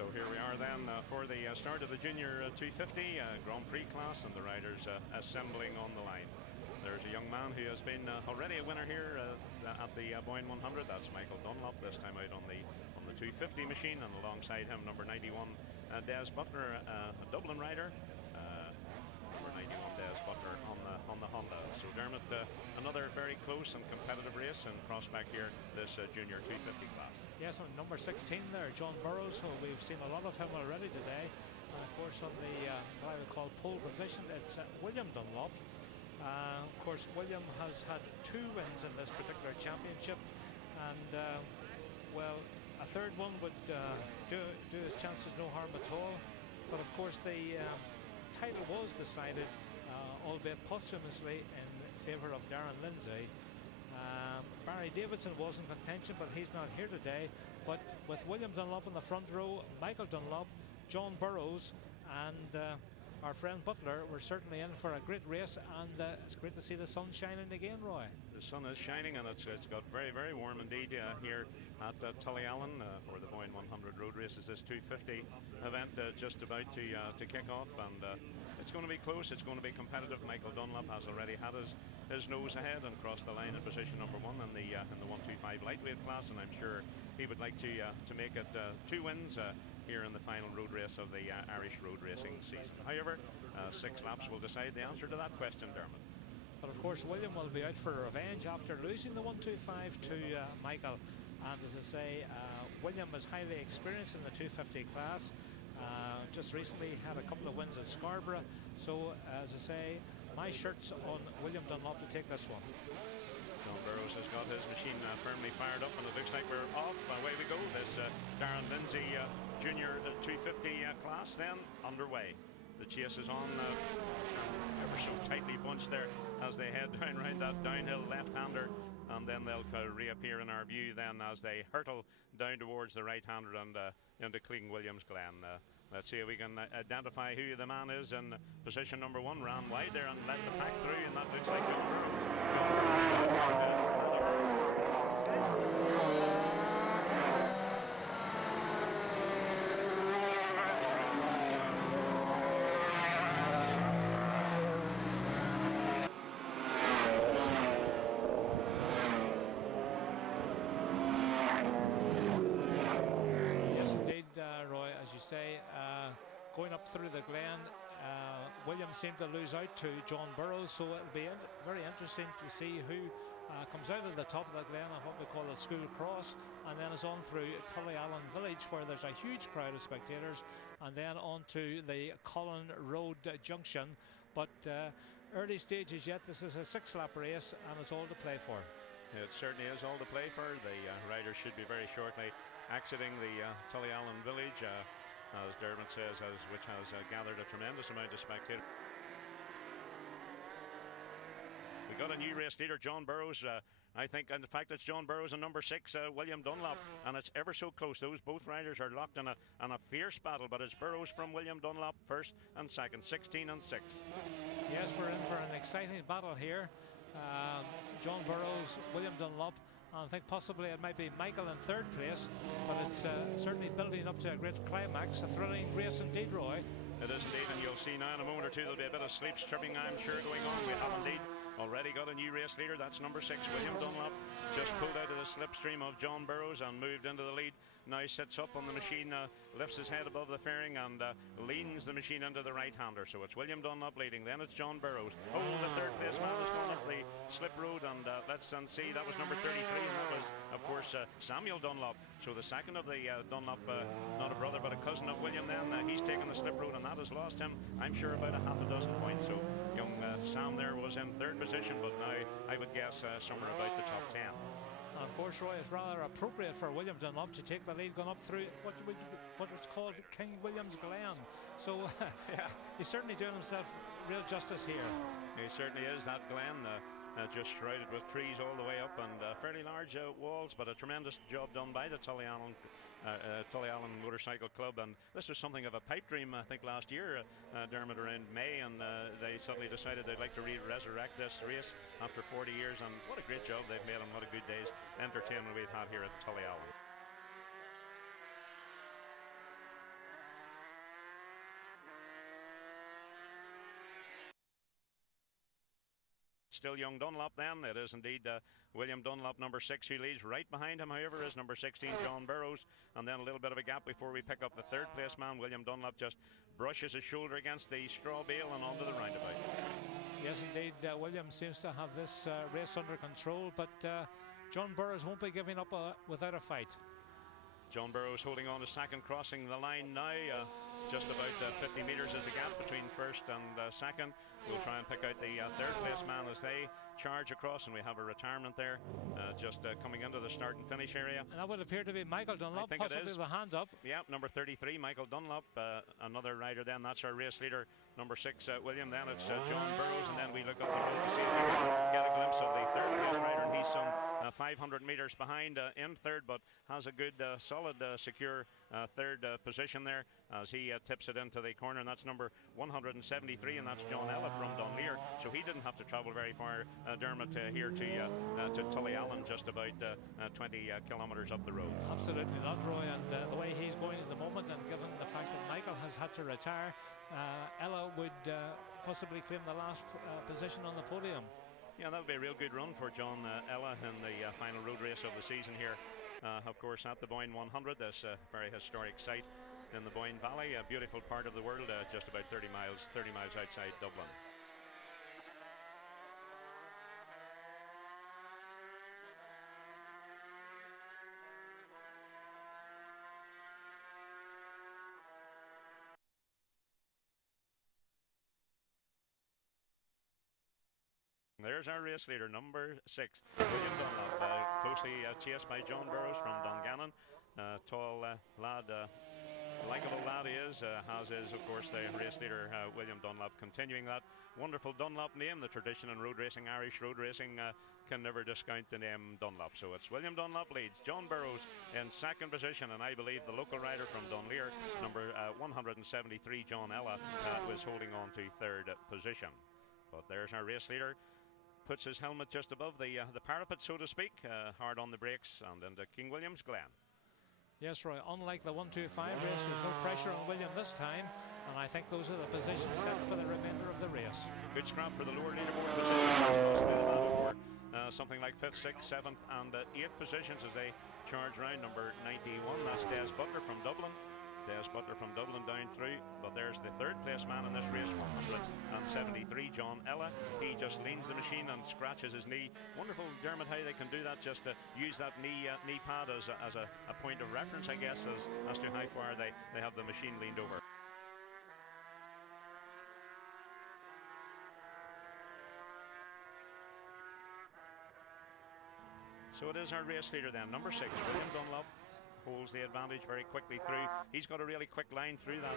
So here we are then for the start of the Junior 250 Grand Prix class, and the riders assembling on the line. There's a young man who has been already a winner here at the Boyne 100. That's Michael Dunlop, this time out on the 250 machine, and alongside him number 91 Des Butler, a Dublin rider. Number 91 Des Butler on the Honda. So Dermot, another very close and competitive race and prospect here, this Junior 250 class. Yes, on number 16 there, John Burrows, who we've seen a lot of him already today. And of course on the what I would call pole position, it's William Dunlop. Of course, William has had 2 wins in this particular championship, and well, a third one would do his chances no harm at all. But of course the title was decided, albeit posthumously, in favour of Darren Lindsay. Barry Davidson was in contention, but he's not here today. But with William Dunlop in the front row, Michael Dunlop, John Burrows, and our friend Butler, we're certainly in for a great race, and it's great to see the sun shining again, Roy. The sun is shining, and it's got very, very warm indeed here at Tullyallen for the Boyne 100 road races. This 250 event just about to kick off, and it's going to be close. It's going to be competitive. Michael Dunlop has already had his nose ahead and crossed the line in position number 1 in the 125 lightweight class, and I'm sure he would like to make it 2 wins here in the final road race of the Irish road racing season. However, 6 laps will decide the answer to that question, Dermot. But of course, William will be out for revenge after losing the 125 to Michael. And as I say, William is highly experienced in the 250 class. Just recently had a couple of wins at Scarborough. So, as I say, my shirt's on William Dunlop to take this one. John Burrows has got his machine firmly fired up, and it looks like we're off. Away we go. This Darren Lindsay Junior 250 class then underway. The chase is on, ever so tightly bunched there as they head down right that downhill left-hander, and then they'll reappear in our view then as they hurtle down towards the right-hander and into Clean Williams Glen. Let's see if we can identify who the man is in position number 1. Ran wide there and let the pack through, and that looks like John Roy, as you say, going up through the Glen, William seemed to lose out to John Burrows, so it'll be very interesting to see who comes out of the top of the Glen on what we call the school cross, and then is on through Tullyallen Village, where there's a huge crowd of spectators, and then on to the Colin Road junction. But early stages yet. This is a 6-lap race, and it's all to play for. It certainly is all to play for. The riders should be very shortly exiting the Tullyallen Village, as Dermot says, which has gathered a tremendous amount of spectators. We got a new race leader, John Burrows. I think, in fact, it's John Burrows and number 6, William Dunlop, and it's ever so close. Those both riders are locked in a fierce battle, but it's Burrows from William Dunlop first and second, 16 and 6. Yes, we're in for an exciting battle here. John Burrows, William Dunlop, and I think possibly it might be Michael in 3rd place, but it's certainly building up to a great climax, a thrilling race indeed, Roy. It is indeed, and you'll see now in a moment or two there'll be a bit of sleep stripping, I'm sure, going on. We have indeed already got a new race leader. That's number 6, William Dunlop. Just pulled out of the slipstream of John Burrows and moved into the lead. Now sits up on the machine, lifts his head above the fairing, and leans the machine into the right-hander. So it's William Dunlop leading. Then it's John Burrows. Oh, the 3rd place man has gone up the slip road, and let's see, that was number 33, and that was, of course, Samuel Dunlop. So the second of the Dunlop, not a brother but a cousin of William then, he's taken the slip road, and that has lost him, I'm sure, about a half a dozen points. So young Sam there was in 3rd position, but now I would guess somewhere about the top 10. And of course, Roy, it's rather appropriate for William Dunlop to take the lead going up through what was called King William's Glen. So yeah, he's certainly doing himself real justice here. He certainly is. That Glen just shrouded with trees all the way up, and fairly large walls, but a tremendous job done by the Tullyallen Motorcycle Club. And this was something of a pipe dream, I think, last year, Dermot, around May, and they suddenly decided they'd like to resurrect this race after 40 years, and what a great job they've made, and what a good day's entertainment we've had here at Tullyallen. Still young Dunlop then. It is indeed William Dunlop, number 6, who leads. Right behind him, however, is number 16, John Burrows. And then a little bit of a gap before we pick up the third place man. William Dunlop just brushes his shoulder against the straw bale and onto the roundabout. Yes, indeed. William seems to have this race under control, but John Burrows won't be giving up without a fight. John Burrows holding on to second, crossing the line now. Just about 50 metres is the gap between first and second. We'll try and pick out the third place man as they charge across, and we have a retirement there just coming into the start and finish area. And that would appear to be Michael Dunlop, possibly with a hand up. Yeah, number 33, Michael Dunlop, another rider then. That's our race leader, number 6, William. Then it's John Burrows, and then we look up the road to see if we can get a glimpse of the third place rider, and he's some 500 metres behind in third, but has a good, solid, secure third position there as he tips it into the corner, and that's number 173, and that's John Ella from Dunleer. So he didn't have to travel very far, Dermot, here to Tullyallen, just about 20 kilometres up the road. Absolutely not, Roy, and the way he's going at the moment, and given the fact that Michael has had to retire, Ella would possibly claim the last position on the podium. Yeah, that would be a real good run for John Ella in the final road race of the season here. Of course, at the Boyne 100, this very historic site in the Boyne Valley, a beautiful part of the world, just about 30 miles outside Dublin. There's our race leader, number 6, William Dunlop, closely chased by John Burrows from Dungannon. Tall lad, likeable lad he is, as is, of course, the race leader, William Dunlop, continuing that wonderful Dunlop name. The tradition in road racing, Irish road racing, can never discount the name Dunlop. So it's William Dunlop leads, John Burrows in second position, and I believe the local rider from Dunleer, number 173, John Ella, was holding on to third position. But there's our race leader. Puts his helmet just above the parapet, so to speak, hard on the brakes, and into King William's Glen. Yes, Roy, unlike the 125 race, there's no pressure on William this time, and I think those are the positions set for the remainder of the race. Good scrap for the lower leaderboard positions. Something like 5th, 6th, 7th and 8th positions as they charge round. Number 91, that's Des Butler from Dublin. Des Butler from Dublin down through, but there's the third place man in this race, 173, John Ella. He just leans the machine and scratches his knee. Wonderful, Dermot, how they can do that, just to use that knee pad as a point of reference, I guess, as to how far they have the machine leaned over. So it is our race leader then, number 6, William Dunlop. Holds the advantage very quickly through. He's got a really quick line through that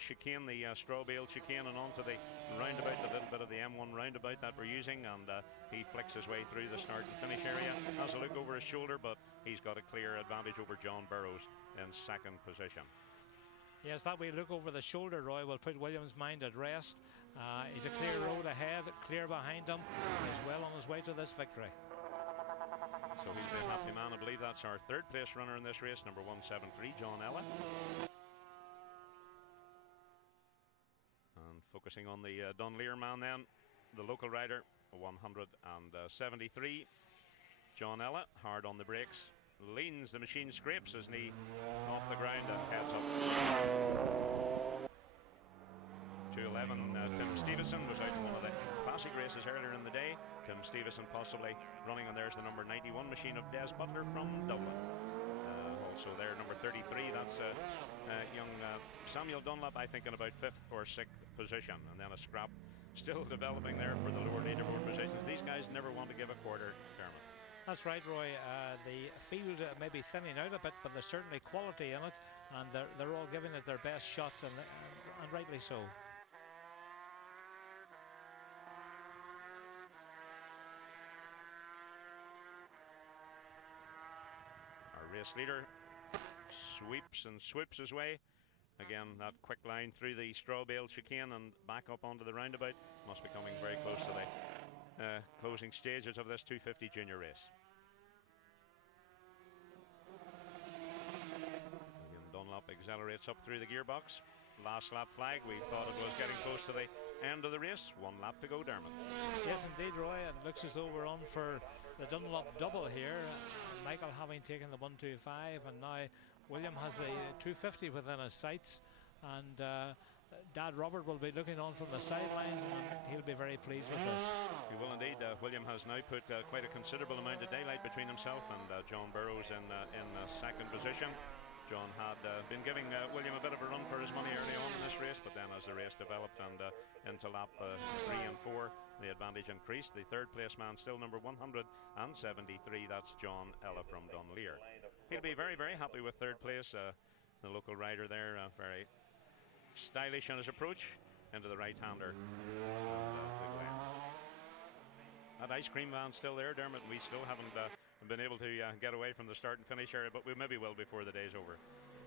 chicane, the straw bale chicane, and onto the roundabout, the little bit of the M1 roundabout that we're using, and he flicks his way through the start and finish area. Has a look over his shoulder, but he's got a clear advantage over John Burrows in second position. Yes, that way look over the shoulder, Roy, will put William's mind at rest. He's a clear road ahead, clear behind him. He's well on his way to this victory. So he's the happy man. I believe that's our third place runner in this race, number 173, John Ella. And focusing on the Dunleer man then, the local rider, 173, John Ella, hard on the brakes, leans the machine, scrapes his knee off the ground and heads up. 211, Tim Stevenson was out in one of the classic races earlier in the day. Tim Stevenson possibly running, and there's the number 91 machine of Des Butler from Dublin. Also there, number 33, that's young Samuel Dunlop, I think in about 5th or 6th position. And then a scrap still developing there for the lower leaderboard positions. These guys never want to give a quarter, Dermot. That's right, Roy. The field may be thinning out a bit, but there's certainly quality in it, and they're all giving it their best shot, and rightly so. Race leader sweeps and swoops his way. Again, that quick line through the straw bale chicane and back up onto the roundabout. Must be coming very close to the closing stages of this 250 junior race. Again, Dunlop accelerates up through the gearbox. Last lap flag. We thought it was getting close to the end of the race. 1 lap to go, Dermot. Yes, indeed, Roy. It looks as though we're on for the Dunlop double here. Michael having taken the 125, and now William has the 250 within his sights. And Dad Robert will be looking on from the sidelines, and he'll be very pleased with this. He will indeed. William has now put quite a considerable amount of daylight between himself and John Burrows in second position. John had been giving William a bit of a run for his money early on in this race, but then as the race developed and into lap 3 and 4, the advantage increased. The third place man still number 173, that's John Ella from Dunleer. He'll be very, very happy with third place. The local rider there, very stylish in his approach into the right-hander. That ice cream van's still there, Dermot. We still haven't been able to get away from the start and finish area, but we maybe will before the day's over.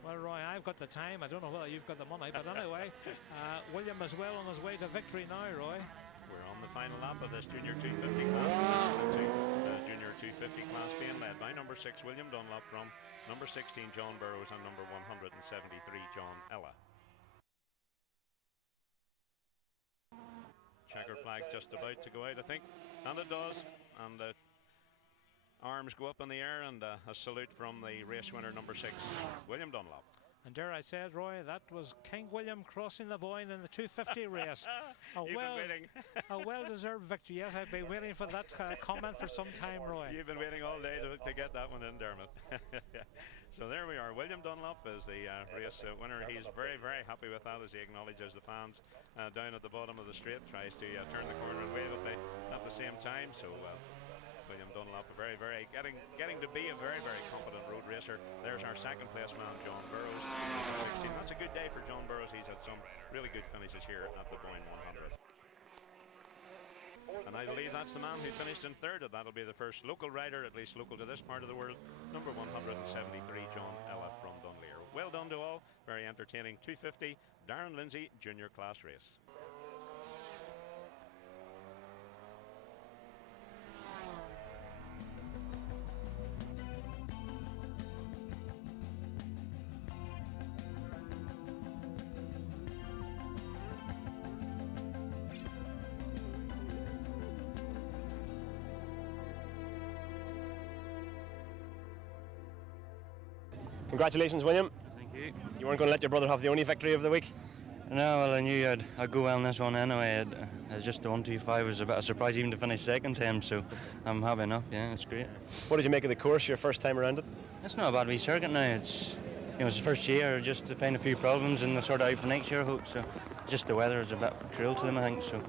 Well, Roy, I've got the time. I don't know whether you've got the money, but anyway, William is well on his way to victory now, Roy. We're on the final lap of this Junior 250 class. Junior 250 class being led by number 6 William Dunlop from number 16 John Burrows and number 173 John Ella. Checker flag just about to go out, I think, and it does, and arms go up in the air, and a salute from the race winner number 6 William Dunlop. And dare I say it, Roy, that was King William crossing the Boyne in the 250 race. A well-deserved victory. Yes, I've been waiting for that comment for some time, Roy. You've been waiting all day to get that one in, Dermot. So there we are. William Dunlop is the race winner. He's very, very happy with that as he acknowledges the fans down at the bottom of the straight, tries to turn the corner and wave at the same time. So William Dunlop, getting to be a very, very competent road racer. There's our second place man, John Burrows. That's a good day for John Burrows. He's had some really good finishes here at the Boyne 100. And I believe that's the man who finished in third. That'll be the first local rider, at least local to this part of the world, number 173, John Ella from Dunleer. Well done to all. Very entertaining 250 Darren Lindsay junior class race. Congratulations, William. Thank you. You weren't going to let your brother have the only victory of the week? No, well, I knew I'd go well in this one anyway. It's just the 125 was a bit of a surprise even to finish second to him, so I'm happy enough. Yeah, it's great. What did you make of the course your first time around it? It's not a bad wee circuit now. It's it's the first year, just to find a few problems and sort of out for next year, I hope. So just the weather is a bit cruel to them, I think. So